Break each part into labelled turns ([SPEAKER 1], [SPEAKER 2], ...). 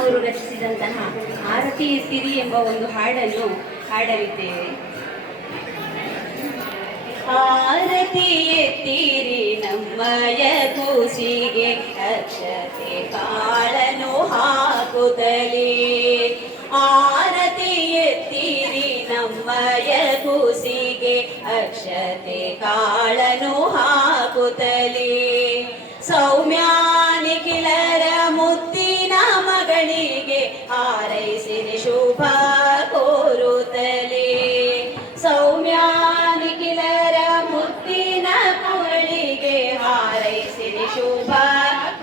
[SPEAKER 1] ಅವರು ರಚಿಸಿದಂತಹ ಆರತಿ ಸಿರಿ ಎಂಬ ಒಂದು ಹಾಡನ್ನು ಹಾಡಲಿದ್ದೇವೆ. ಆರತಿ ಎತ್ತಿರಿ ನಮ್ಮಯ ಕೂಸಿಗೆ ಅಕ್ಷತೆ ಕಾಳನು ಹಾಕುತ್ತಲೇ ಆರತಿ ಎತ್ತಿರಿ ನಮ್ಮಯ ಕೂಸಿಗೆ ಅಕ್ಷತೆ ಕಾಳನು ಹಾಕುತ್ತಲೇ ಶುಭ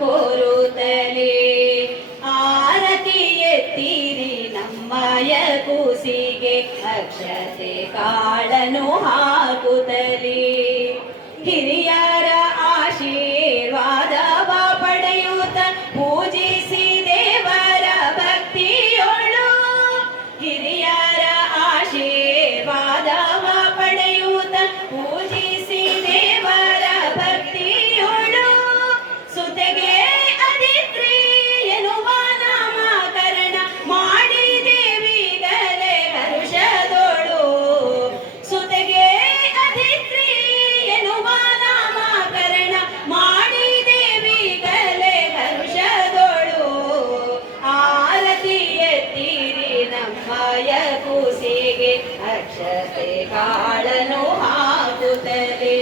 [SPEAKER 1] ಕೋರುತ್ತಲೇ ಆರತಿ ನಮ್ಮಯ ಕೂಸಿಗೆ ಅಕ್ಷತೆ ಕಾಳನು ಹಾಕುತ್ತಲೇ. ಹಿರಿಯರ ಅಕ್ಷತೆ ಕಾಳನು ಹಾಕುತ್ತಲೇ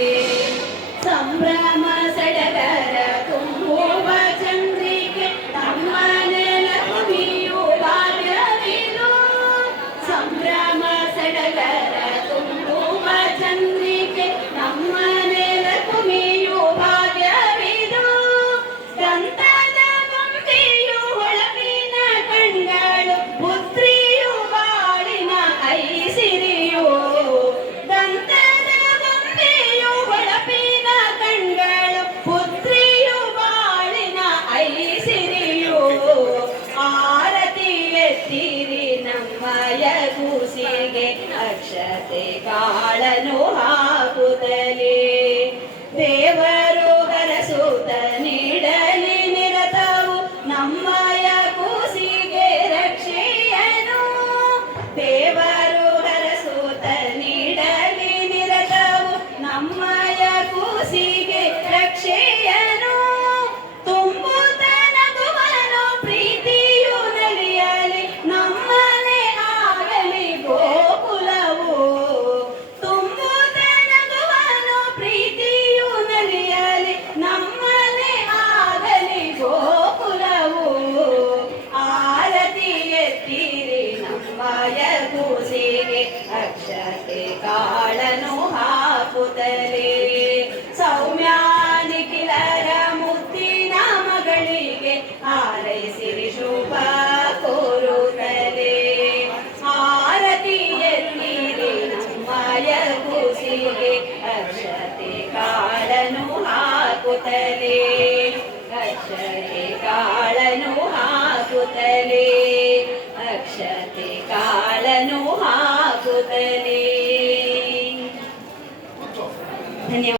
[SPEAKER 1] ನಮ್ಮಯ ಕೂಸಿಗೆ ಅಕ್ಷತೆ ಕಾಳನು ಹಾಕುತ್ತಲೇ. ಅಕ್ಷತೆ ಕಾಳನು ಹಾಕುತ್ತಲೇ. ಸೌಮ್ಯ ನಿಖಿಲರ ಮುತ್ತಿನ ಮಗಳಿಗೆ ಹಾರೈಸಿರಿ ಶುಭ ಕೋರುತ್ತಲೇ. ಆರತಿ ಮಾಯ ಕೂಸಿಗೆ, ಅಕ್ಷತೆ ಕಾಳನು ಹಾಕುತ್ತಲೇ. ಅಕ್ಷತೆ ಕಾಳನು ಹಾಕುತ್ತಲೇ. ಅಕ್ಷತೆ ಕಾಳನು ಹಾಕುತ್ತಲೇ. ಧನ್ಯವಾದ